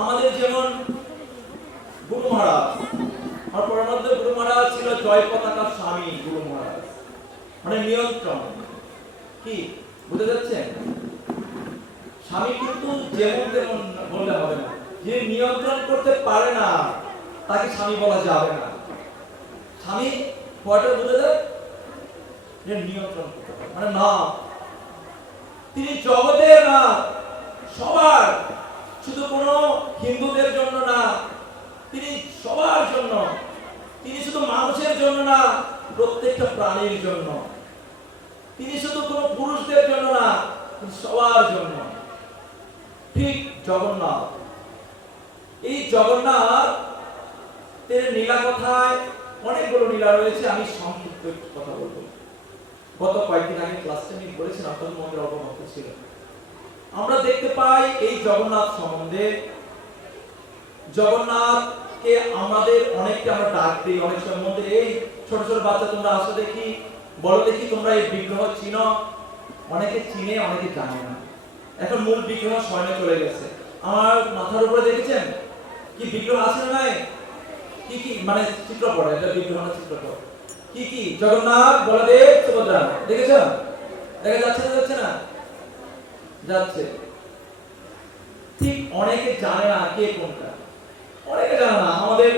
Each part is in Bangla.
আমাদের যেমন গুরু মহারাজ, আর পরমানন্দ গুরু মহারাজ ছিল জয় পতাকার স্বামী গুরু মহারাজ, মানে নিয়ন্ত্রণ। কি বুঝতে যাচ্ছেন? স্বামী কিন্তু যেমন তেমন বললে হবে না, যে নিয়ন্ত্রণ করতে পারে না তাকে স্বামী বলা যাবে না। স্বামী কয়টা বুঝে যায়, যে নিয়ন্ত্রণ করতে পারে, মানে না, তিনি জগতের না, সবার, শুধু কোনো হিন্দুদের জন্য না, তিনি সবার জন্য, তিনি শুধু মানুষের জন্য না, প্রত্যেকটা প্রাণীর জন্য, তিনি শুধু কোনো পুরুষদের জন্য না, সবার জন্য। ঠিক জগন্নাথ, এই জগন্নাথ লীলা কথায় অনেকগুলো লীলা রয়েছে, আমি সংক্ষিপ্ত একটু কথা বলবো। গত কয়েকদিন আগে ক্লাসে আমি বলেছিলাম, তখন মন্দির অবগত ছিল। আমরা দেখতে পাই এই জগন্নাথ সম্বন্ধে, জগন্নাথকে আমাদের অনেকটা আমরা ডাক দিই অনেক সময় মন্দিরে, এই ছোট ছোট বাচ্চা তোমরা আসো দেখি, বলো দেখি তোমরা এই বিগ্রহ চিনো। অনেকে চিনে, অনেকে জানে না। এখন মূল বিগ্রহ শয়নে চলে গেছে। আমার মাথার উপরে দেখেছেন কি বিগ্রহ আছে না নাই? কি কি মানে চিত্র পড়ে, এটা বিগ্রহ না চিত্র পড়ে। কি কি? জগন্নাথ, বলদেব, সুভদ্রা। দেখেছেন? দেখা যাচ্ছে না? যাচ্ছে না? যাচ্ছে। ঠিক অনেকে জানে না কে কোনটা, অনেকে জানে না। আমাদের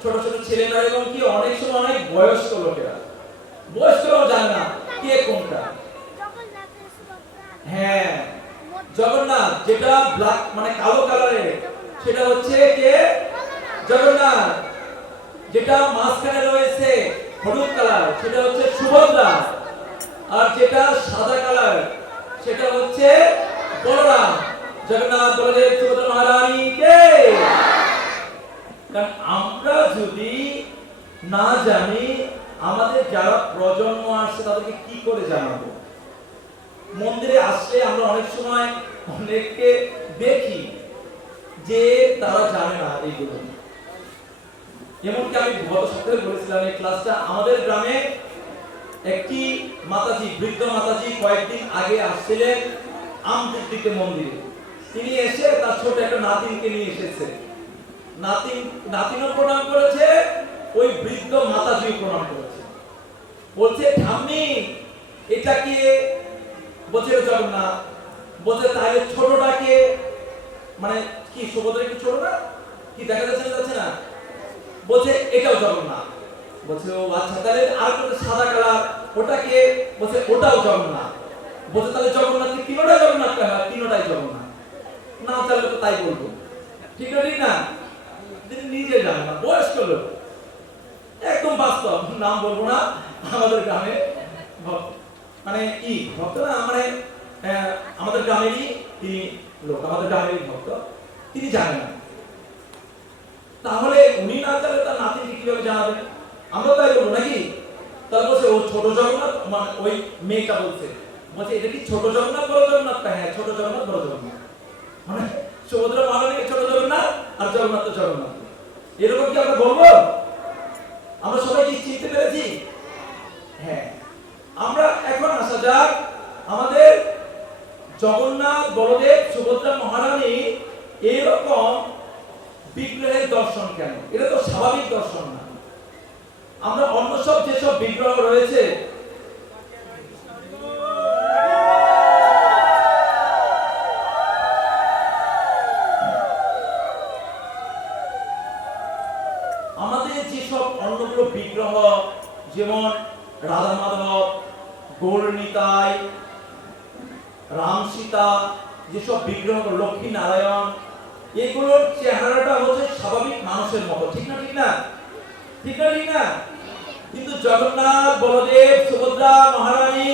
ছোট ছোট ছেলেরা এবং কি অনেক সময় অনেক বয়স্ক লোকেরা, বয়স্করাও জানে না কে কোনটা। হ্যাঁ, জগন্নাথ যেটা ব্ল্যাক মানে কালো কালারের, সেটা হচ্ছে কে? জগন্নাথ। যেটা মাঝখানে রয়েছে হলুদ কালার, সেটা হচ্ছে সুভদ্রা। আর যেটা সাদা কালার, সেটা হচ্ছে বলরাম। জগন্নাথ, বলদেব, সুভদ্রা মহারানী কে? কারণ আমরা যদি না জানি, আমাদের যারা প্রজন্ম আসছে তাদেরকে কি করে জানাবো? মন্দিরে আসলে আমরা অনেক সময় অনেককে দেখি যে তারা জানে না এইগুলো। যেমনকি আমি গত সপ্তাহে বলেছিলাম, এই ক্লাসটা আমাদের গ্রামে একটি মাতাজি, বৃদ্ধ মাতাজি কয়েকদিন আগে আসছিলেন আমদিকে মন্দিরে। তিনি এসে তার ছোট একটা নাতিনকে নিয়ে এসেছে। নাতিনও প্রণাম করেছে, ওই বৃদ্ধ মাতাজিও প্রণাম করেছে। বলছে, ঠাম্মি এটা কি? বলছে জগন্নাথ। বলছে তাহলে ছোটটাকে, মানে কি সুভদ্রা একটু ছোট না? কি দেখা যাচ্ছে না? যাচ্ছে না? বলছে এটাও জগন্নাথ। বলছে ও আচ্ছা, তাহলে আর একটা সাদা কালার, ওটাকে? বলছে ওটাও জগন্নাথ। বলছে তাহলে জগন্নাথ কি তিনটাই জগন্নাথ? তিনটাই জগন্নাথ। না তাহলে তো তাই বলবো। ঠিক না? ঠিক না? তিনি নিজে জানেন না, বয়স্ক লোক, একদম বাস্তব। নাম বলবো না। আমাদের গ্রামে মানে কি ভক্ত না, মানে আমাদের গ্রামেরই তিনি লোক, আমাদের গ্রামেরই ভক্ত, তিনি জানেন না। তাহলে উনি না জানলে তার নাতিকে কিভাবে জানাবেন? আমরা তাই বলবো নাকি? তারপর ও ছোট জগন্নাথ, মানে ওই মেয়েটা বলছে এটা কি ছোট জগন্নাথ বড় জগন্নাথ? হ্যাঁ, ছোট জগন্নাথ বড় জগন্নাথ। মানে সুভদ্রা মহারানীকে ছোট জগন্নাথ আর জগন্নাথ তো জগন্নাথ। এরকম কি আমরা বলবো? আমরা সবাই কি চিনতে পেরেছি? হ্যাঁ। আমরা এখন আসা যাক আমাদের জগন্নাথ, বলদেব, সুভদ্রা মহারানী এরকম বিগ্রহের দর্শন কেন? এটা তো স্বাভাবিক দর্শন না। আমরা অন্য সব যেসব বিগ্রহ রয়েছে, আমাদের যেসব অন্যগুলো বিগ্রহ, যেমন রাধা মাধব, গৌরনিতাই, রাম সীতা, যেসব বিগ্রহ, লক্ষ্মী নারায়ণ, এগুলোর চেহারাটা হচ্ছে স্বাভাবিক মানুষের মতো। ঠিক না? ঠিক না? ঠিক না? ঠিক না? কিন্তু জগন্নাথ, বলদেব, সুভদ্রা মহারানী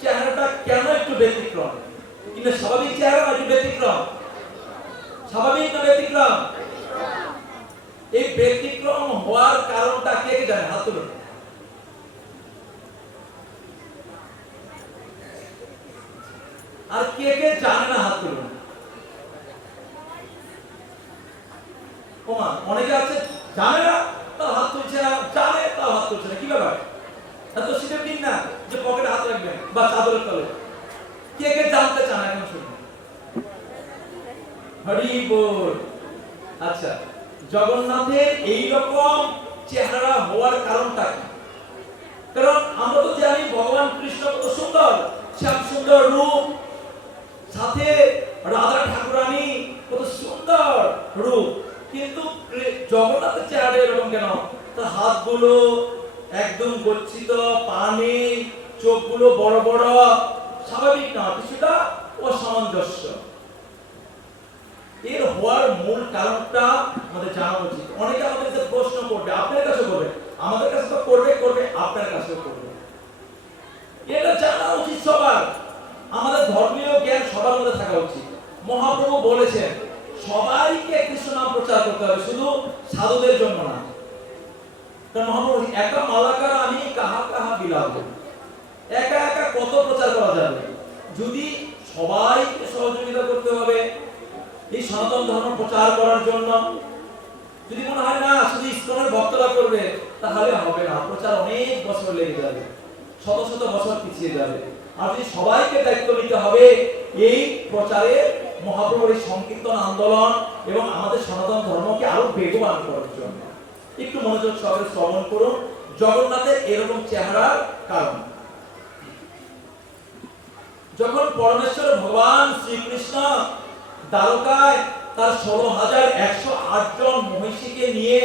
চেহারাটা কেন একটু ব্যতিক্রম? কিন্তু স্বাভাবিক চেহারা নাকি ব্যতিক্রম? স্বাভাবিক না ব্যতিক্রম? এই ব্যতিক্রম হওয়ার কারণটা কে কে জানে? হাত তুলুন। আর কে কে জানে না? হাত তুলুন। অনেকে আছে জানে না, তার হাত তুলছে না, জানে তার হাত তুলছে না। কি ব্যাপার? এত শীতের দিন না যে পকেটে হাত রাখবেন বা চাদরের তলে? কে কে জানতে চান? এখন শুনুন। হরি বল। আচ্ছা, জগন্নাথের এই রকম চেহারা হওয়ার কারণটা কি? কারণ আমরা তো জানি ভগবান কৃষ্ণ কত সুন্দর, শ্যাম সুন্দর রূপ, সাথে রাধা ঠাকুরানী কত সুন্দর রূপ, কিন্তু জগন্নাথের চেহারা এরকম কেন? তার হাতগুলো একদম গচ্ছিত, পা নেই, চোখগুলো বড় বড়, স্বাভাবিক না, কিছুটা অসামঞ্জস্য। এর হওয়ার মূল কারণটা আমাদের জানা উচিত। অনেকে আমাদের কাছে প্রশ্ন করবে, আপনার কাছে করবে, আমাদের কাছে তো করবে, আপনার কাছেও করবে। এটা জানা উচিত সবার। আমাদের ধর্মীয় জ্ঞান সবার মধ্যে থাকা উচিত। মহাপ্রভু বলেছেন সবাইকে কৃষ্ণ নাম প্রচার করতে হবে, শুধু সাধুদের জন্য না। কারণ মহাপ্রভু একা মালাকার আমি কাহা কাহা বিলাব, একা একা কত প্রচার করা যাবে? যদি সবাইকে সহযোগিতা করতে হবে এই সনাতন ধর্ম প্রচার করার জন্য, যদি মনে হয় না শুধু ইসকনের ভক্তরা করবে, তাহলে হবে না। প্রচার অনেক বছর লেগে যাবে, শত শত বছর পিছিয়ে যাবে। আর যদি সবাইকে দায়িত্ব নিতে হবে এই প্রচারে, মহাপ্রভুর এই সংকীর্তন আন্দোলন এবং আমাদের সনাতন ধর্মকে আরো বেগবান করার জন্য, একটু মনোযোগ সহকারে শ্রবণ করুন জগন্নাথের এরকম চেহারার কারণ। যখন পরমেশ্বর ভগবান শ্রীকৃষ্ণ দ্বারকায় তার 16,108 জন মহিষীকে নিয়ে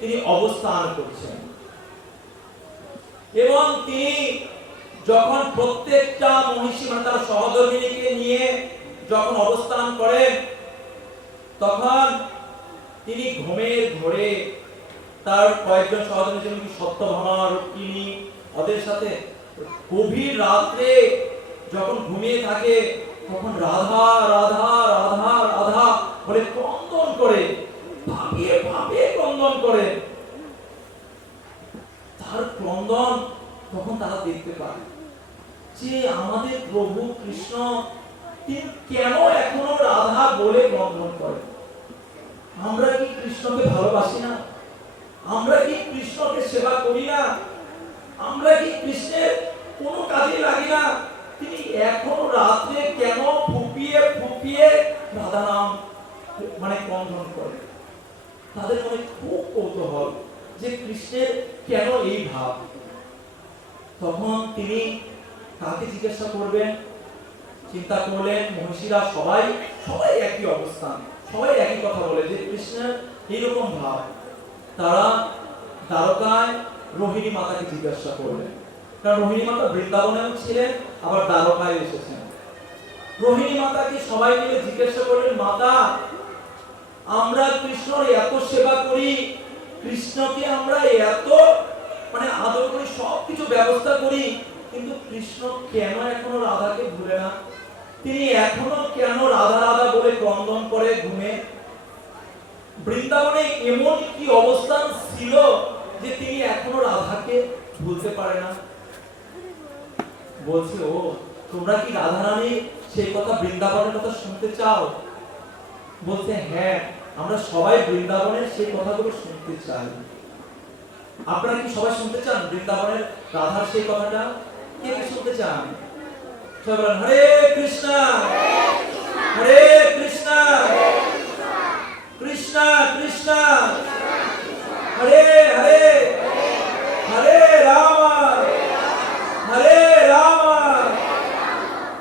তিনি অবস্থান করছেন, এবং তিনি যখন প্রত্যেকটা মহিষী মানে তার সহধর্মিণীকে নিয়ে যখন অবস্থান করেন, তখন তিনি ঘুমের ঘোরে তার কয়েকজন সহধর্মিণী, যেমন সত্যভামা, রুক্মিণী, ওদের সাথে গভীর রাত্রে যখন ঘুমিয়ে থাকে, তখন রাধা রাধা রাধা রাধা বলে ক্রন্দন করে, ভাবিয়ে ভাবিয়ে ক্রন্দন করে। তার ক্রন্দন তখন তারা দেখতে পায় যে আমাদের প্রভু কৃষ্ণ তিনি কেন এখনো রাধা বলে ক্রন্দন করে। আমরা কি কৃষ্ণকে ভালোবাসি না? আমরা কি কৃষ্ণকে সেবা করি না? আমরা কি কৃষ্ণের কোনো কাজে লাগি না? তিনি এখনো রাত্রে কেন ফুপিয়ে ফুপিয়ে রাধা নাম মানে ক্রন্দন করে? তাদের মনে খুব কৌতূহল যে কৃষ্ণের কেন এই ভাব। তখন তিনি কাকে জিজ্ঞাসা করবেন চিন্তা করলেন। মহিষীরা সবাই একই অবস্থান, সবাই একই কথা বলে যে কৃষ্ণের এইরকম ভাব। তারা দ্বারকায় রোহিণী মাতাকে জিজ্ঞাসা করলেন, কারণ রোহিণী মাতা বৃন্দাবনেও ছিলেন, আবার দ্বারকায় এসেছেন। রোহিণী মাতাকে সবাই মিলে জিজ্ঞাসা করলেন, মাতা আমরা কৃষ্ণর এত সেবা করি, কৃষ্ণকে আমরা এত মানে আদর করি, সবকিছু ব্যবস্থা করি, কিন্তু কৃষ্ণ কেন এখনো রাধাকে ভুলে না? তিনি এখনো কেন রাধা রাধা বলে ক্রন্দন করে ঘুমে? বৃন্দাবনে এমন কি অবস্থান ছিল যে তিনি এখনো রাধাকে ভুলতে পারে না? বলছে, ও তোমরা কি রাধা রানী সেই কথা বৃন্দাবনের কথা শুনতে চাও? বলছে, হ্যাঁ আমরা সবাই বৃন্দাবনের সেই কথাগুলো শুনতে চাই। আপনারা কি সবাই শুনতে চান বৃন্দাবনের রাধার সেই কথাটা? কে কে শুনতে চান? সবাই বলেন হরে কৃষ্ণ হরে কৃষ্ণ কৃষ্ণ কৃষ্ণ হরে হরে হরে রাম হরে রাম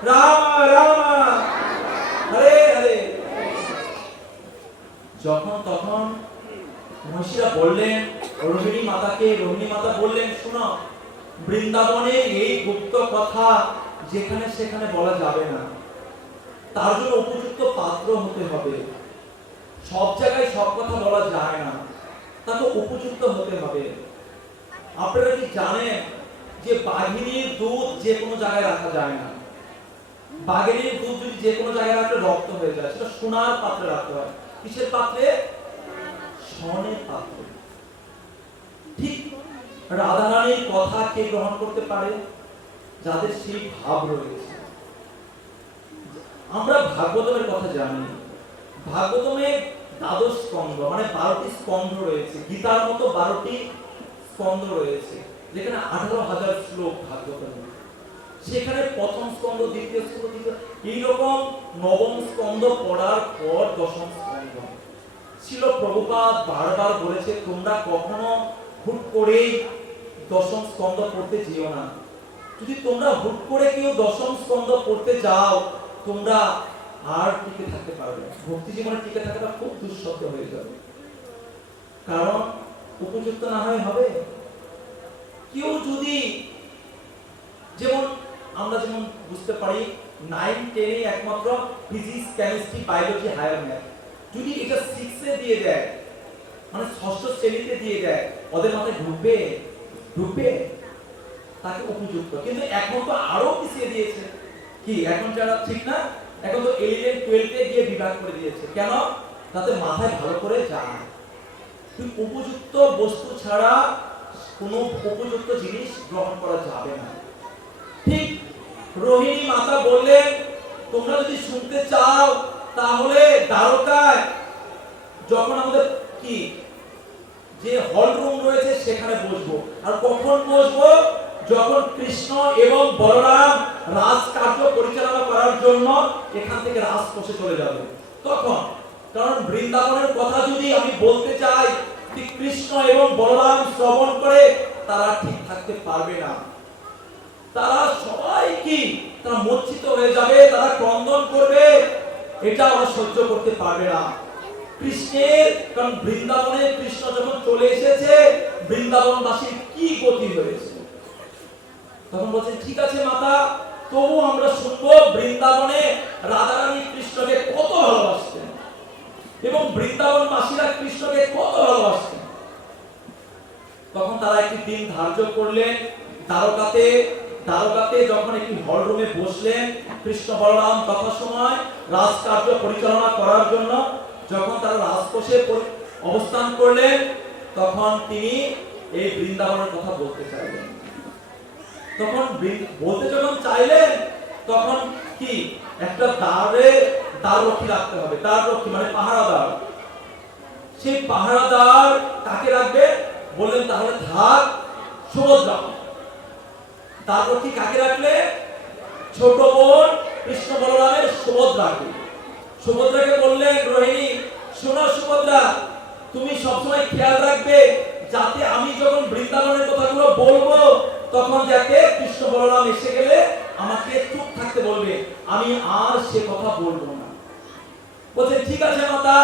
রাম রাম হরে হরে। যখন তখন মহিষীরা বললেন রোহিণী মাতাকে, রোহিণী মাতা বললেন, শোনো বৃন্দাবনের এই গুপ্ত কথা যেখানে সেখানে বলা যাবে না, তার জন্য উপযুক্ত পাত্র হতে হবে। সব জায়গায় সব কথা বলা যায় না, তাকে উপযুক্ত হতে হবে। আপনারা কি জানেন যে বাঘিনীর দুধ যে কোনো জায়গায় রাখা যায় না? বাঘিনীর দুধ যদি যে কোনো জায়গায় রাখলে রক্ত হয়ে যায়, সেটা সোনার পাত্রে রাখতে হয়। কিসের পাত্রে? স্বর্ণের পাত্রে। ঠিক রাধারানীর কথা কে গ্রহণ করতে পারে? যাদের সেই ভাব রয়েছে। আমরা ভাগবতমের কথা জানি, ভাগবতমে 12 স্কন্ধ মানে 12টি স্কন্ধ রয়েছে। গীতার মতো 12টি স্কন্ধ রয়েছে, যেখানে 18,000 শ্লোক ভাগবতমে। সেখানে প্রথম স্কন্ধ, দ্বিতীয় স্কন্ধ, এইরকম নবম স্কন্ধ পড়ার পর দশম স্কন্ধ। ছিল প্রভুপাদ বারবার বলেছে তোমরা কখনো হুট করেই দশম স্কন্ধ পড়তে যেও না। যদি তোমরা হুট করে কেউ দশম স্কন্ধ পড়তে যাও তোমরা আর টিকে থাকতে পারবে না, ভক্তি জীবনে টিকে থাকাটা খুব দুঃসাধ্য হয়ে যাবে। কারণ উপযুক্ত না হয় হবে। কেউ যদি যেমন আমরা যেমন বুঝতে পারি 9, 10 এ একমাত্র physics, chemistry, biology, higher math, যদি এটা 6 এ দিয়ে দেয় মানে ষষ্ঠ শ্রেণীতে দিয়ে দেয় ওদের মাথায় ঢুকবে তাকে উপযুক্ত। কিন্তু এখন তো আরো পিছিয়ে দিয়েছে, কি এখন যারা ঠিক না, এখন তো 11, 12 এ গিয়ে বিভাগ করে দিয়েছে। কেন? তাতে মাথায় ভালো করে যায়। তুই উপযুক্ত বস্তু ছাড়া কোনো উপযুক্ত জিনিস গ্রহণ করা যাবে না। ঠিক রোহিণী মাতা বললেন তোমরা যদি শুনতে চাও তাহলে দ্বারকায় যখন আমাদের কি যে হল রুম রয়েছে সেখানে বসবো। আর কখন বসবো? যখন কৃষ্ণ এবং বলরাম রাজকার্য পরিচালনা করার জন্য এখান থেকে রাজপথে চলে যাবে তখন। কারণ বৃন্দাবনের কথা যদি আমি বলতে চাই ঠিক কৃষ্ণ এবং বলরাম শ্রবণ করে তারা ঠিক থাকতে পারবে না। তারা সবাই কি তারা মূর্ছিত হয়ে যাবে, তারা ক্রন্দন করবে, এটা ওরা সহ্য করতে পারবে না। কৃষ্ণের কারণ বৃন্দাবনে কৃষ্ণ যখন চলে এসেছে বৃন্দাবনবাসীর কি গতি হয়েছে, তখন বলছে ঠিক আছে মাতা, তবু আমরা শুনবো বৃন্দাবনে রাধারানী কৃষ্ণকে কত ভালোবাসতেন এবং বৃন্দাবনবাসীরা কৃষ্ণকে কত ভালোবাসতেন। তখন তারা একটি দিন ধার্য করলেন, দ্বারকাতে যখন একটি হল রুমে বসলেন কৃষ্ণ বলরাম তথা সময় রাজকার্য পরিচালনা করার জন্য যখন তারা রাজপথে অবস্থান করলেন তখন তিনি এই বৃন্দাবনের কথা বলতে চাইলেন। তখন বলতে যখন চাইলেন তখন কি একটা দ্বাররক্ষী রাখতে হবে, দ্বাররক্ষী মানে পাহারাদার। সেই পাহারাদার কাকে রাখবে বললেন? তাহলে থাক সুভদ্রা। দ্বাররক্ষী কাকে রাখলে? ছোট বোন কৃষ্ণ বলরামের সুভদ্রাকে। সুভদ্রাকে বললেন রোহিণী শোনো সুভদ্রা, তুমি সবসময় খেয়াল রাখবে যাতে আমি যখন বৃন্দাবনের কথাগুলো বলবো তখন যাতে কৃষ্ণ বলরাম এসে গেলে আমাকে চুপ থাকতে বলবে, আমি আর সে কথা বলবো না। বলছে ঠিক আছে মাতা,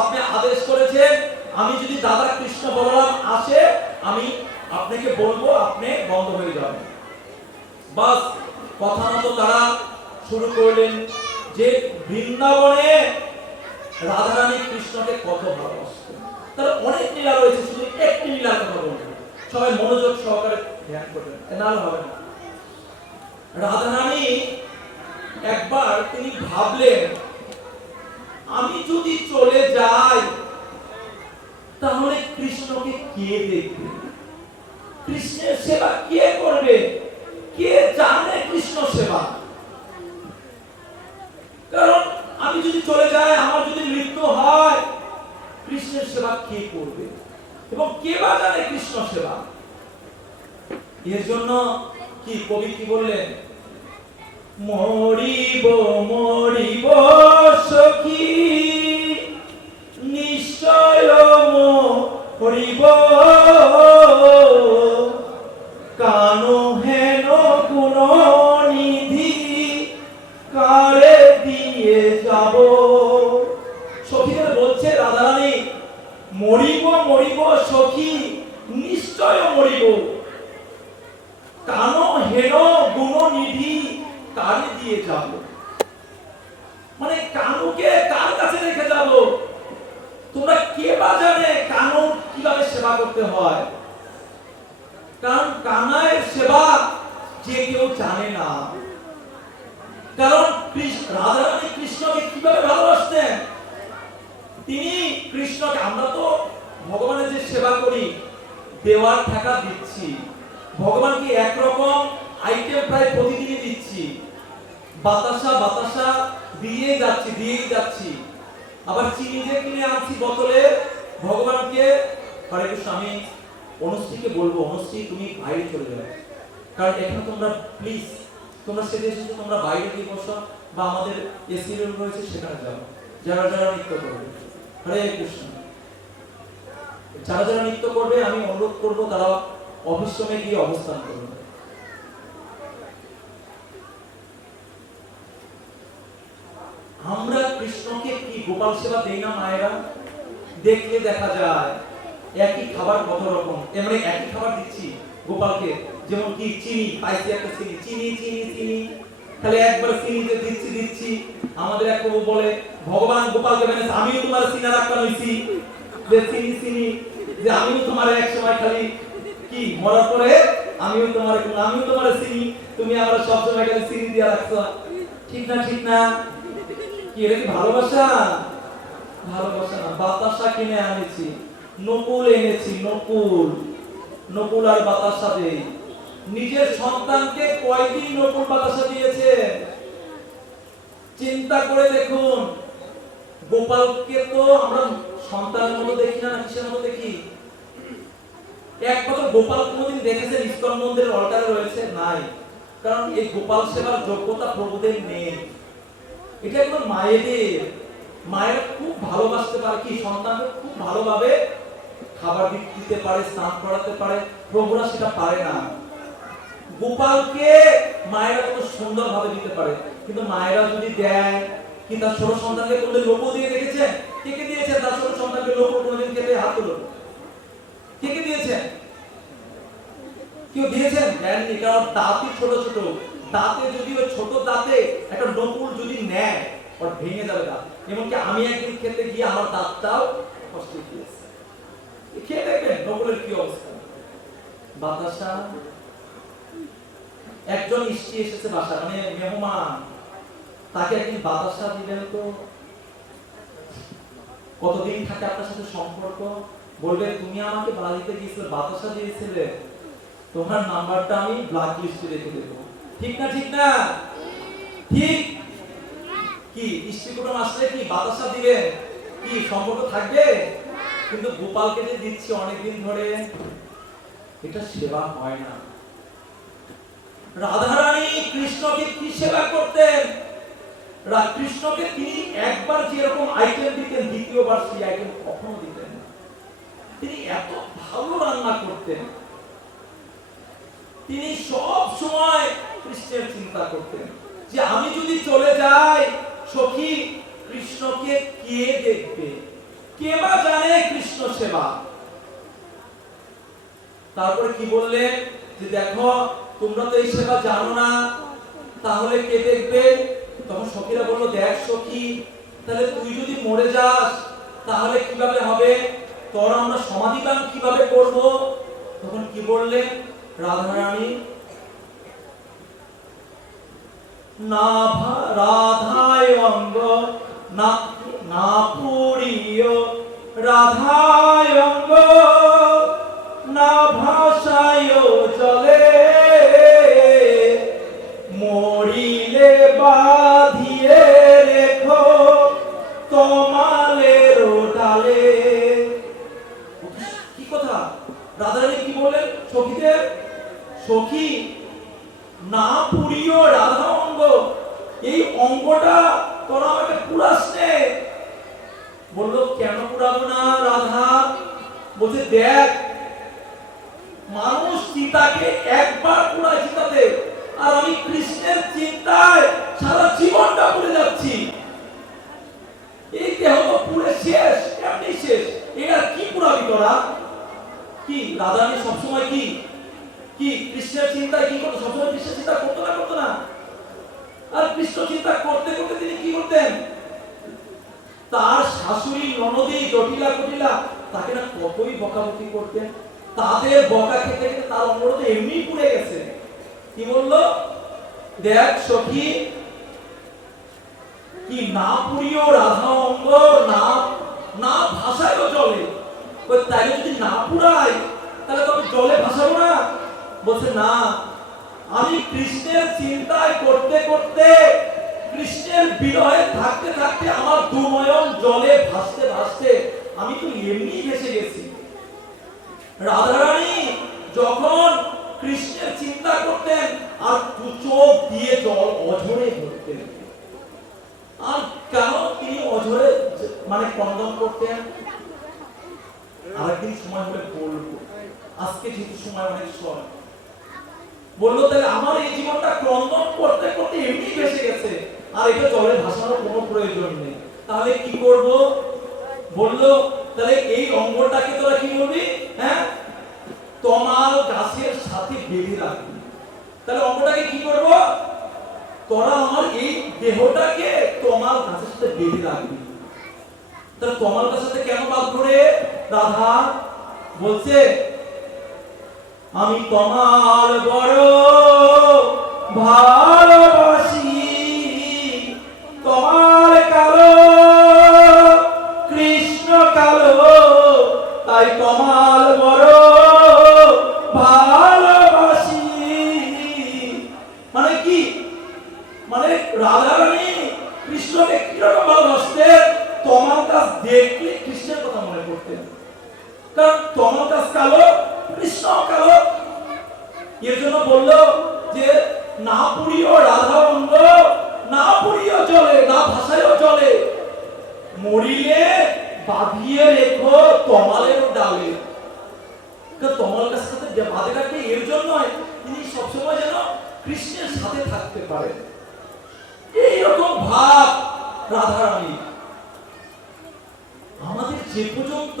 আপনি আদেশ করেছেন, আমি যদি দাদা কৃষ্ণ বলরাম আসে আমি আপনাকে বলবো, আপনি বন্ধ হয়ে যাবেন। বাস কথা মতো তারা শুরু করলেন যে বৃন্দাবনে রাধারানী কৃষ্ণকে কত ভালোবাসতেন। তার অনেক লীলা রয়েছে, শুধু একটি লীলার কথা বলবো, সবাই মনোযোগ সহকারে ধ্যান করবেন, নাহলে হবে না। রাধারানী একবার তিনি ভাবলেন আমি যদি চলে যাই তাহলে কৃষ্ণকে কে দেখবে, কৃষ্ণের সেবা কে করবে, কে জানে কৃষ্ণ সেবা। কারণ আমি যদি চলে যাই, আমার যদি মৃত্যু হয়, কৃষ্ণের সেবা কে করবে এবং কে বা জানে কৃষ্ণ সেবা। এর জন্য কি কবি কি বললেন? মরিব মরিব সখী নিশ্চয় মরিব, কানো হেন গুণ নিধি কারে দিয়ে যাব। সখীদের বলছে রাধারানী মরিব মরিব সখী নিশ্চয় মরিব, কানো হেন গুণ নিধি কারে দিয়ে যাব। মানে কানুকে কার কাছে রেখে যাব? তোমরা কে বা জানে কানু কিভাবে সেবা করতে হয়? কারণ কানাইয়ের সেবা যে কেউ জানে না। কারণ রাধারানী কৃষ্ণকে কিভাবে ভালোবাসতেন, তিনি কৃষ্ণকে, আমরা তো ভগবানের যে সেবা করি দেওয়ার টাকা দিচ্ছি, ভগবানকে একরকম আইটেম প্রায় প্রতিদিনই দিচ্ছি, বাতাসা দিয়ে যাচ্ছি, আবার চিনি যে কিনে আনছি বোতলে ভগবানকে। হরে কৃষ্ণ, আমি অনুশ্রীকে বলবো অনুশ্রী তুমি বাইরে চলে যাও, কারণ এখানে তোমরা প্লিজ তোমরা সেজে এসেছো, তোমরা বাইরে গিয়ে বসো বা আমাদের এসি রুম রয়েছে সেখানে যাও, যারা যারা নৃত্য করবে। হরে কৃষ্ণ। যারা যারা নৃত্য করবে আমি অনুরোধ করব তারা অফিস রুমে গিয়ে অবস্থান করবে। আমরা কৃষ্ণকে কি গোপাল সেবা দেই না মায়েরা? দেখলে দেখা যায় একই খাবার কত রকম, এমনি একই খাবার দিচ্ছি গোপালকে, যেমন কি চিনি পাইছি একটা চিনি চিনি চিনি চিনি, তাহলে একবার চিনিতে দিচ্ছি। আমাদের এক প্রভু বলে ভগবান গোপালকে মানে আমিও তোমার চিনা রাখতে হইছি যে চিনি চিনি, যে আমিও তোমার এক সময় খালি কি মরার পরে আমিও তোমার চিনি, তুমি আমার সব সময় খালি চিনি দিয়ে রাখছো। ঠিক না ঠিক না? কি এটা কি ভালোবাসা? ভালোবাসা না। বাতাসা কিনে আনেছি, নকুল এনেছি, নকুল আর বাতাসা দেই। নিজের সন্তানকে কয়দিন নকুল বাতাসা দিয়েছে চিন্তা করে দেখুন। গোপালকে তো আমরা সন্তানের মতো দেখি না, কিসের মতো দেখি? এক বছর গোপাল কোনদিন দেখেছেন ইস্কন মন্দিরের অল্টারে রয়েছে? নাই। কারণ এই গোপাল সেবার যোগ্যতা প্রভুদের নেই। এটা একদম মায়েদের। মায়েরা খুব ভালোবাসতে পারে কি সন্তানকে খুব ভালোভাবে খাবার দিতে পারে, স্নান করাতে পারে, প্রভুরা সেটা পারে না। গোপালকে মায়েরা কত সুন্দর ভাবে দিতে পারে, কিন্তু মায়েরা যদি দেয় কি তার ছোট সন্তানকে কোনদিন লোক দিয়ে রেখেছেন? কে কে দিয়েছেন তার ছোট সন্তানকে লোক কোনদিন? খেতে হাত তুলো। কে কে দিয়েছেন? কেউ দিয়েছেন? দেননি। কারণ দাঁতই ছোট ছোট, দাঁতে যদি ওই ছোট দাঁতে একটা নকুল যদি নেয় ওর ভেঙে যাবে দাঁত। এমনকি আমি একদিন খেতে গিয়ে আমার দাঁতটাও কষ্ট দিয়েছে। খেয়ে দেখবেন নকুলের কি অবস্থা। বাতাসা একজন ইষ্টি এসেছে বাসা, মানে মেহমান, তাকে একদিন বাতাসা দিলেন তো কতদিন থাকে আপনার সাথে সম্পর্ক? বলবে তুমি আমাকে বাড়িতে গিয়েছিলে, বাতাসা দিয়েছিলে, তোমার নাম্বারটা আমি ব্ল্যাক লিস্টে রেখে দেবো। ঠিক না ঠিক না? ঠিক কি ইষ্টি কুটুম আসলে কি বাতাসা দিবেন? কি সম্পর্ক থাকবে? কিন্তু গোপালকে যে দিচ্ছি অনেকদিন ধরে, এটা সেবা হয় না। রাধারানী কৃষ্ণকে কি সেবা করতেন? কৃষ্ণকে তিনি একবার যেরকম আইটেম দিতেন, দ্বিতীয়বার সেই আইটেম কখনো দিতেন না। তিনি এত ভালো রান্না করতেন, তিনি সব সময় কৃষ্ণের চিন্তা করতেন যে আমি যদি চলে যাই সখী কৃষ্ণকে কে দেখবে, কে বা জানে কৃষ্ণ সেবা। তারপরে কি বললেন যে দেখো তোমরা তো এই সেবা জানো না, তাহলে কে দেখবে? তখন সখীরা বলল দেখ সখী, তাহলে তুই যদি মরে যাস তাহলে কিভাবে হবে? তোর আমরা সমাধিদান কিভাবে করব? তখন কি বললেন রাধারানী? না রাধায় অঙ্গ না পুরিয়, রাধায় অঙ্গ না ভাষায় চলে, মরিলে বাঁধিয়ে রেখো তোমালের ডালে। কি কথা? রাধারানী কি বললেন সখীদের? সখী না পুরিয় রাধা অঙ্গ, এই অঙ্গটা তোরা আমাকে পুরাস নে। বললো কেন পুরাবো না রাধা? বলছে দেখ মানুষ সীতাকে একবার পুরায় সীতাতে, আর আমি কৃষ্ণের চিন্তায় সারা জীবনটা পুড়ে যাচ্ছি। এই দেহ তো পুড়ে শেষ, এমনি শেষ, এটা কি পুরাবি তোরা? কি রাধারানী সবসময় কি কি কৃষ্ণের চিন্তায় কি করতো? সবসময় কৃষ্ণের চিন্তা করতো না? আর কৃষ্ণ চিন্তা করতে করতে তিনি কি করতেন? তার শাশুড়ি ননদী জটিলা কুটিলা তাকে না কতই বকাবকি করতেন, তাদের বকা খেতে খেতে তার অঙ্গটা তো এমনি পুড়ে গেছে। কি বললো? দেখ সখী কি না পুরিও রাধা অঙ্গ না না ভাষায়ও জলে। তাইলে যদি না পুরাই তাহলে তো জলে ভাসাবো না। বলছে না, আমি কৃষ্ণের চিন্তায় করতে করতে, কৃষ্ণের বিরহে থাকতে থাকতে আমার দুনয়ন জলে ভাসতে ভাসতে আমি তো এমনি ভেসে গেছি। রাধারানী যখন কৃষ্ণের চিন্তা করতেন আর দু চোখ দিয়ে জল অঝরে পড়তেন। আর কেন তিনি অঝরে মানে ক্রন্দন করতেন? আরেকদিন সময় হলে বলবো, আজকে যেহেতু সময় অনেক শর্ট। বললো তাহলে আমার এই জীবনটা ক্রন্দন করতে করতে এমনি ভেসে গেছে, আর এটা জলে ভাসানোর কোনো প্রয়োজন নেই, তাহলে কি করব? বললো তাহলে এই অঙ্গটাকে তোরা কি বলবি? হ্যাঁ, তমাল গাছের সাথে বেঁধে রাখবি। তাহলে অঙ্গটাকে কি করব? তোরা আমার এই দেহটাকে তমাল গাছের সাথে বেঁধে রাখবি। তাহলে তমাল গাছের সাথে কেন বাঁধবো রে? রাধা বলছে আমি তোমার বড় ভালোবাসি, তোমার কালো কৃষ্ণ কালো, তাই তোমার বড় ভালোবাসি। মানে কি? মানে রাধারানী কৃষ্ণকে কিরকম ভালোবাসতেন? তমাল গাছ দেখলে কৃষ্ণের কথা মনে করতেন, কারণ তমাল গাছ কালো, কৃষ্ণ কালো। এর জন্য বললো যে না পুরিও রাধা অঙ্গ, না পুরিও চলে, না ভাষায়ও চলে, মরিলে বাঁধিয়ে রেখো তমালের ডালে। তমাল গাছের সাথে বাঁধে রাখবে এর জন্য তিনি সবসময় যেন কৃষ্ণের সাথে থাকতে পারেন, এইরকম ভাব রাধারানী। আমাদের যে পর্যন্ত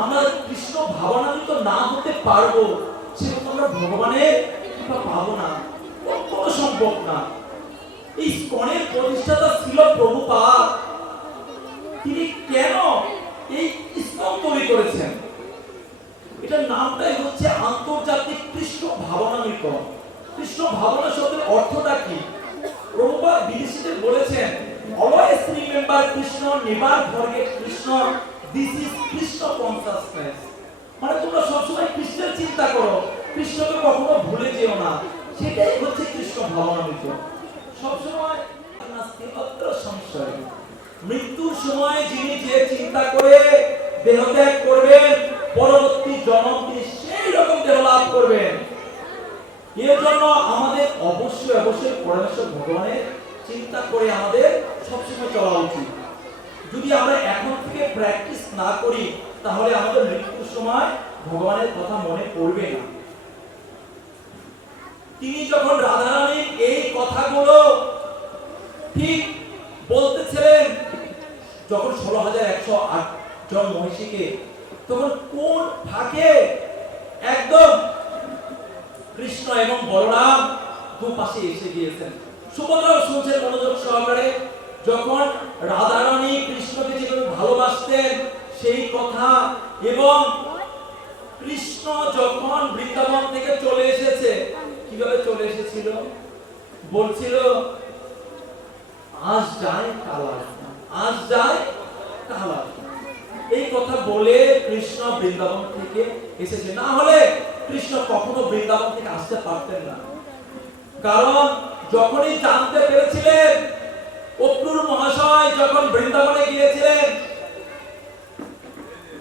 আমরা কৃষ্ণ ভাবনান্বিত না হতে পারবো, সেরকম আমরা ভগবানের কৃপা পাবো না, কখনো সম্ভব না। এই ইস্কনের প্রতিষ্ঠাতা ছিল প্রভুপাদ। তিনি কেন এই ইস্কন তৈরি করেছেন? এটার নামটাই হচ্ছে আন্তর্জাতিক কৃষ্ণ ভাবনামৃত। কৃষ্ণ ভাবনা শব্দের অর্থটা কি? প্রভুপাদ বিদেশীদের বলেছেন, always remember Krishna, never forget Krishna, this is Krishna consciousness. মানে তোমরা সবসময় কৃষ্ণের চিন্তা করো, কৃষ্ণকে কখনো ভুলে যেও না, সেটাই হচ্ছে কৃষ্ণ ভাবনামৃত। সবসময় সংশয়, মৃত্যুর সময় যিনি যে চিন্তা করে দেহত্যাগ করবেন, পরবর্তী জন্ম তিনি সেই রকম দেহ লাভ করবেন। এর জন্য আমাদের অবশ্যই অবশ্যই পরমেশ্বর ভগবানের চিন্তা করে আমাদের সবসময় চলা উচিত। যদি আমরা এখন থেকে প্র্যাকটিস না করি, তাহলে আমাদের মৃত্যুর সময় ভগবানের কথা মনে পড়বে না। তিনি যখন রাধারানীর এই কথাগুলো ঠিক বলতেছিলেন, যখন 16,108 জন মহিষীকে, তখন কোন ফাঁকে একদম কৃষ্ণ এবং বলরাম দুপাশে এসে গিয়েছেন। সুভদ্রাও শুনছেন মনোযোগ সহকারে, যখন রাধারানী কৃষ্ণকে যেভাবে ভালোবাসতেন সেই কথা, এবং কৃষ্ণ যখন বৃন্দাবন থেকে চলে এসেছে, কিভাবে চলে এসেছিল? বলছিল আজ যায় কাল আসবে, আজ যায় কাল আসবে। এই কথা বলে কৃষ্ণ বৃন্দাবন থেকে এসেছে, না হলে কৃষ্ণ কখনো বৃন্দাবন থেকে আসতে পারতেন না। কারণ যখনই জানতে পেরেছিলেন, অক্রূর মহাশয় যখন বৃন্দাবনে গিয়েছিলেন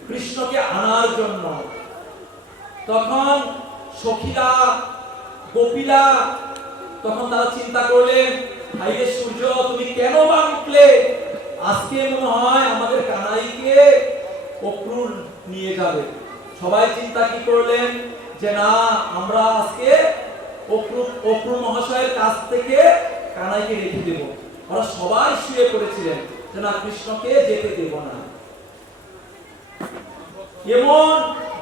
কৃষ্ণকে আনার জন্য, তখন সখীরা গোপীরা তখন তারা চিন্তা করলেন, হাইরে সূর্য তুমি কেন বা উঠলে? আজকে মনে হয় আমাদের কানাইকে অক্রূর নিয়ে যাবে। সবাই চিন্তা কি করলেন যে না, আমরা আজকে অক্রূর মহাশয়ের কাছ থেকে কানাইকে রেখে দেব। ওরা সবাই শুয়ে পড়েছিলেন যে না, কৃষ্ণকে যেতে দেব না। এমন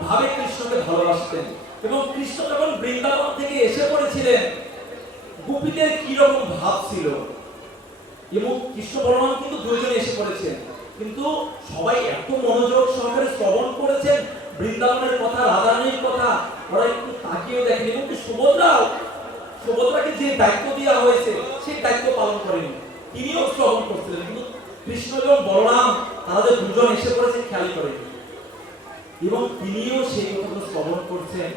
ভাবে কৃষ্ণকে ভালোবাসতেন। এবং কৃষ্ণ যখন বৃন্দাবন থেকে এসে পড়েছিলেন, গোপীদের কি রকম ভাব ছিল। এবং কৃষ্ণ বলরাম কিন্তু দুইজনে এসে পড়েছেন, কিন্তু সবাই এত মনোযোগ সহকারে শ্রবণ করেছেন বৃন্দাবনের কথা, রাধারানীর কথা, ওরা একটু তাকিয়েও দেখেন। এবং সুভদ্রাকে যে দায়িত্ব দেওয়া হয়েছে সেই দায়িত্ব পালন করেনি, তিনিও শ্রবণ করছিলেন, কিন্তু কৃষ্ণ এবং বলরাম তারা যে দুজন এসে পড়েছেন খেয়াল করেনি। এবং তিনিও সেই কথাগুলো শ্রবণ করছেন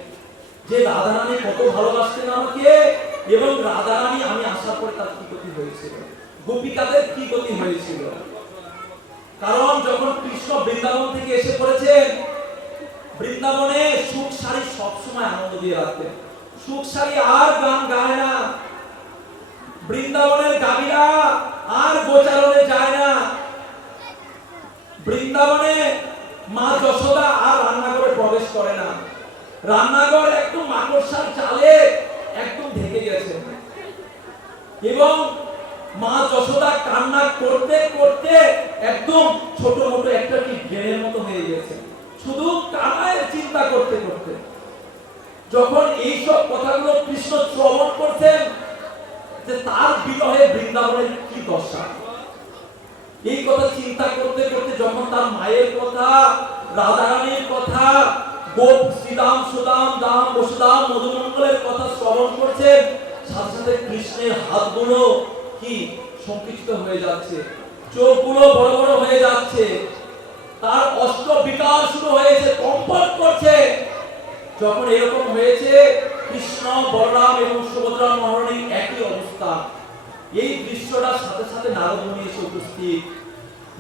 যে রাধারানী কত ভালোবাসতেন আমাকে, এবং রাধারানী আমি আসার পরে তার কি গতি হয়েছিল, গোপিকাদের কি গতি হয়েছিল। কারণ যখন কৃষ্ণ বৃন্দাবন থেকে এসে পড়েছেন, বৃন্দাবনে সুখ সারি সবসময় আনন্দ দিয়ে রাখতেন। সুখ সারি আর গান গায় না, বৃন্দাবনের গাভীরা আর গোচারণে যায় না, বৃন্দাবনে মা যশোদা আর রান্নাঘরে প্রবেশ করে না। রান্নাঘর একদম মাকড়সার জালে একদম ঢেকে গেছে এবং মা যশোদা কান্না করতে করতে একদম ছোট মোটো একটা কি ড্রেনের মতো হয়ে গেছে, শুধু কানায় চিন্তা করতে করতে। যখন এইসব কথাগুলো কৃষ্ণ শ্রবণ করছেন যে তার বিরহে বৃন্দাবনের কি দশা, এই কথা চিন্তা করতে করতে যখন তার মায়ের কথা, রাধারানীর কথা, গোপ শ্রীদাম সুদাম দাম বসুদাম মধুমঙ্গলের কথা শ্রবণ করছেন, সাথে সাথে কৃষ্ণের হাতগুলো কি সংকুচিত হয়ে যাচ্ছে, চোখগুলো বড় বড় হয়ে যাচ্ছে, তার অষ্ট বিকার শুরু হয়েছে, কম্পন করছে। যখন এরকম হয়েছে, কৃষ্ণ বলরাম এবং সুভদ্রা মহারানীর একই অবস্থা। এই দৃশ্যটার সাথে সাথে নারদ মুনি এসে উপস্থিত।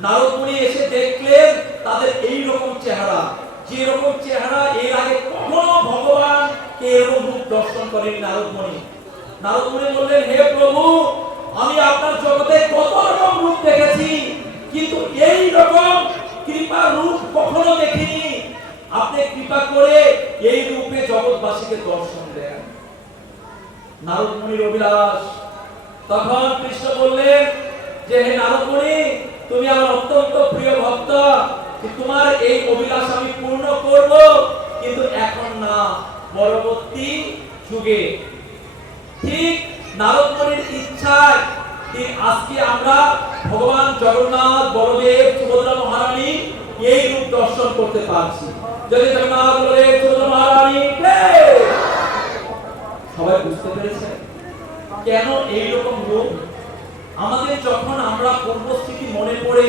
নারদ মুনি এসে দেখলেন তাদের এই রকম চেহারা, যে রকম চেহারা এর আগে কখনো ভগবান কে এরকম রূপ দর্শন করেনি নারদ মুনি। নারদ মুনি বললেন, হে প্রভু, আমি আপনার জগতে কত রকম রূপ দেখেছি, কিন্তু এই রকম কৃপা রূপ কখনো দেখিনি। আপনি কৃপা করে এই রূপে জগৎবাসীকে দর্শন দেন। নারদ মুনির অভিলাষ। তখন কৃষ্ণ বললেন যে, হে নারদ মুনি, তুমি আমার অত্যন্ত প্রিয় ভক্ত, তোমার এই অভিলাষ আমি পূর্ণ করব, কিন্তু এখন না, পরবর্তী যুগে। ঠিক নারদ মুনির ইচ্ছায় ঠিক আজকে আমরা ভগবান জগন্নাথ, বলদেব, সুভদ্রা মহারানী এই রূপ দর্শন করতে পারছি। যদি জগন্নাথ, বলদেব, সুভদ্রা মহারানী, সবাই বুঝতে পেরেছেন কেন এই রকম রূপ? আমাদের যখন আমরা পূর্বস্থিতি মনে পড়ে,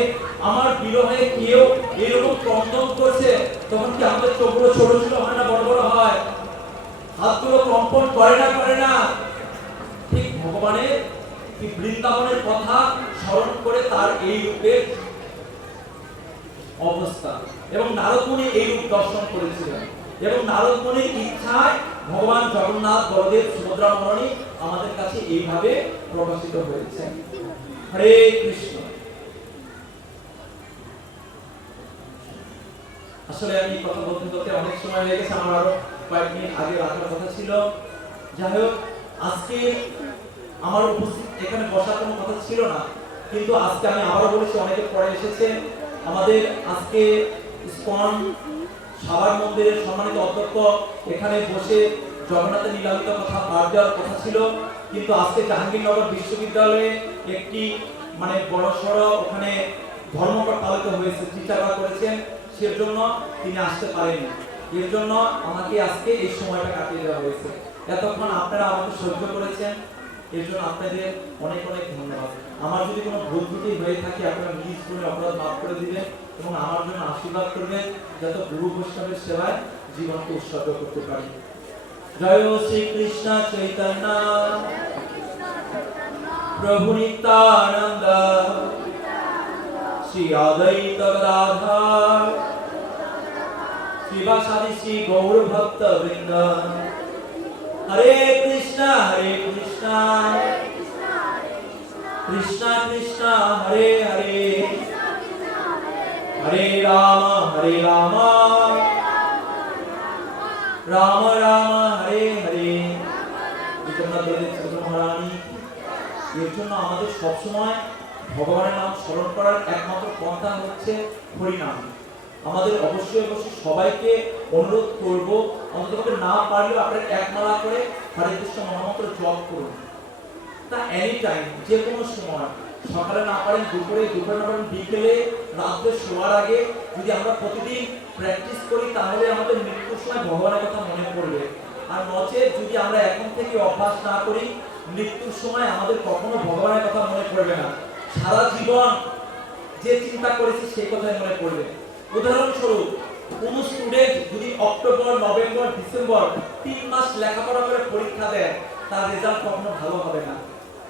আমার বিরহে কেউ এইরকম ক্রন্দন করছে, তখন কি আমাদের চোখগুলো ছোট ছোট হয় না, বড় বড় হয়? হাতগুলো কম্পন করে না, করে না? ঠিক ভগবানের কি বৃন্দাবনের কথা স্মরণ করে তার এই রূপের অবস্থা, এবং নারদ মুনি এই রূপ দর্শন করেছিলেন, এবং নারদ মুনির ইচ্ছায় ভগবান জগন্নাথ, বলদেব, সুভদ্রা মহারানী আমাদের কাছে এইভাবে প্রকাশিত হয়েছে। হরে কৃষ্ণ। আসলে আমি কথা বলতে বলতে অনেক সময় হয়ে গেছে, আমার আরো কয়েক মিনিট আগে রাখার কথা ছিল। যাই হোক, আজকে আমার উপস্থিত এখানে বসার কোনো কথা ছিল না, কিন্তু আজকে আমি আবারও বলেছি, অনেকে পরে এসেছে। আমাদের আজকে ইসকন সাভার মন্দিরের সম্মানিত অধ্যক্ষ এখানে বসে জগন্নাথের লীলালিত কথা পাঠ দেওয়ার কথা ছিল, কিন্তু আজকে জাহাঙ্গীরনগর বিশ্ববিদ্যালয়ে একটি বড়সড় ওখানে ধর্মঘট পালিত হয়েছে, টিচাররা করেছেন, সেজন্য তিনি আসতে পারেননি। এর জন্য আমাকে আজকে এই সময়টা কাটিয়ে দেওয়া হয়েছে। এতক্ষণ আপনারা আমাকে সহ্য করেছেন, এর জন্য আপনাদের অনেক অনেক ধন্যবাদ। আমার যদি কোনো ভুল ত্রুটি হয়ে থাকে, আপনারা নিজ গুণে অপরাধ মাফ করে দিবেন এবং আমার জন্য আশীর্বাদ করবেন, যাতে গুরু বৈষ্ণবের সেবায় জীবনকে উৎসর্গ করতে পারি। জয় শ্রী কৃষ্ণ চৈতন্য প্রভু নিত্যানন্দ শ্রী অদ্বৈত গদাধর শ্রীবাসাদি শ্রী গৌর ভক্ত বৃন্দ। হরে কৃষ্ণ কৃষ্ণ কৃষ্ণ হরে হরে, হরে রাম রাম রাম হরে হরে। মহারানী, এর জন্য আমাদের সবসময় ভগবানের নাম স্মরণ করার একমাত্র পন্থা হচ্ছে হরিনাম। আমাদের অবশ্যই সবাইকে অনুরোধ করব, অন্তত না পারলেও আপনারা এক মালা করে হরে কৃষ্ণ মহামন্ত্র জপ করুন। তা এনি টাইম, যে কোনো সময়, সকালে না পারেন দুপুরে, দুপুরে না পারেন বিকেলে, রাত্রে শোয়ার আগে যদি আমরা প্রতিদিন প্র্যাকটিস করি, তাহলে আমাদের মৃত্যুর সময় ভগবানের কথা মনে পড়বে। আর নচেত যদি আমরা এখন থেকে অভ্যাস না করি, মৃত্যুর সময় আমাদের কখনো ভগবানের কথা মনে পড়বে না। সারা জীবন যে চিন্তা করেছি সেই কথাই মনে পড়বে। উদাহরণস্বরূপ, কোন স্টুডেন্ট যদি অক্টোবর, নভেম্বর, ডিসেম্বর 3 মাস লেখাপড়া করে পরীক্ষা দেয়, তার রেজাল্ট কখনো ভালো হবে না।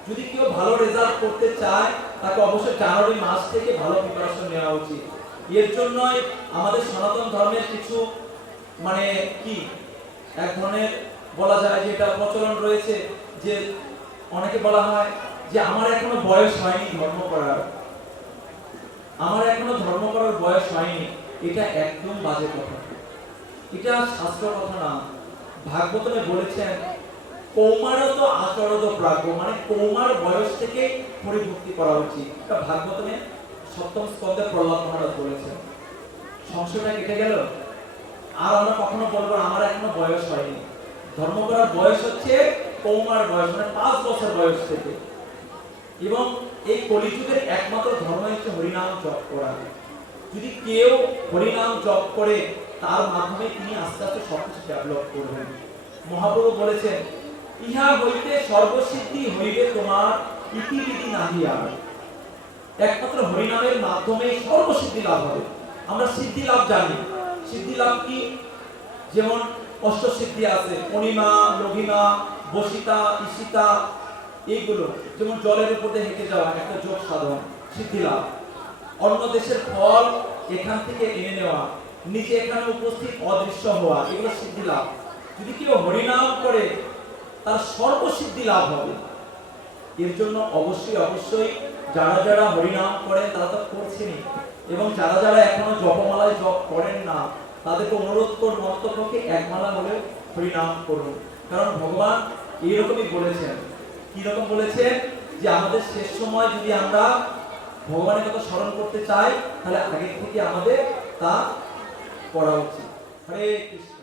যদি কেউ ভালো রেজাল্ট করতে চায়, তাকে অবশ্যই জানুয়ারি মাস থেকে ভালো প্রিপারেশন নেওয়া উচিত। এর জন্যই আমাদের সনাতন ধর্মের কিছু কি এক ধরনের বলা যায় যে এটা প্রচলন রয়েছে, যে অনেকে বলা হয় যে আমার এখনো বয়স হয়নি ধর্ম করার, আমার এখনো ধর্ম করার বয়স হয়নি। এটা একদম বাজে কথা। এটা শাস্ত্র কথা না, ভাগবতমে বলেছেন কৌমারত আচরত প্রাজ্ঞ, মানে কৌমার বয়স থেকে পরিভক্তি করা উচিত। এটা ভাগবতমে সপ্তম স্কন্ধে প্রহ্লাদ মহারাজ বলেছেন। সংশয়টা কেটে গেল। আর আমরা কখনো বলবো আমার এখনো বয়স হয়নি। ধর্ম করার বয়স হচ্ছে কৌমার বয়স, মানে 5 বছর বয়স থেকে। এবং এই কলিযুগের একমাত্র ধর্ম হচ্ছে হরিনাম জপ করা। যদি কেউ হরিনাম জপ করে তার মাধ্যমে তিনি আস্তে আস্তে সবকিছু ডেভেলপ করবেন। মহাপ্রভু বলেছেন ইহা হইতে সর্বসিদ্ধি হইবে তোমার ইতিবিধি নাহি আর। একমাত্র হরিনামের মাধ্যমে সর্বসিদ্ধি লাভ হবে। আমরা সিদ্ধি লাভ জানি। সিদ্ধি লাভ কি? যেমন অষ্টসিদ্ধি আছে, অনিমা, লঘিমা, বসিতা, ঈশিতা, এইগুলো। যেমন জলের উপর দিয়ে হেঁটে যাওয়া একটা যোগ সাধন, সিদ্ধি লাভ। অন্য দেশের ফল এখান থেকে এনে নেওয়া, নিচে এখানে উপস্থিত অদৃশ্য হওয়া, এগুলো সিদ্ধি লাভ। যদি কেউ হরিনাম করে তার সর্বসিদ্ধি লাভ হবে। এর জন্য অবশ্যই যারা যারা হরিনাম করেন তারা তো করছেনই, এবং যারা যারা এখনো জপমালায় জপ করেন না তাদেরকে অনুরোধ করুন অন্ততপক্ষে এক মালা হলে হরিনাম করুন। কারণ ভগবান এইরকমই বলেছেন। কি রকম বলেছেন? যে আমাদের শেষ সময় যদি আমরা ভগবানের কথা স্মরণ করতে চাই তাহলে আগে থেকে আমাদের তা করা উচিত। হরে কৃষ্ণ।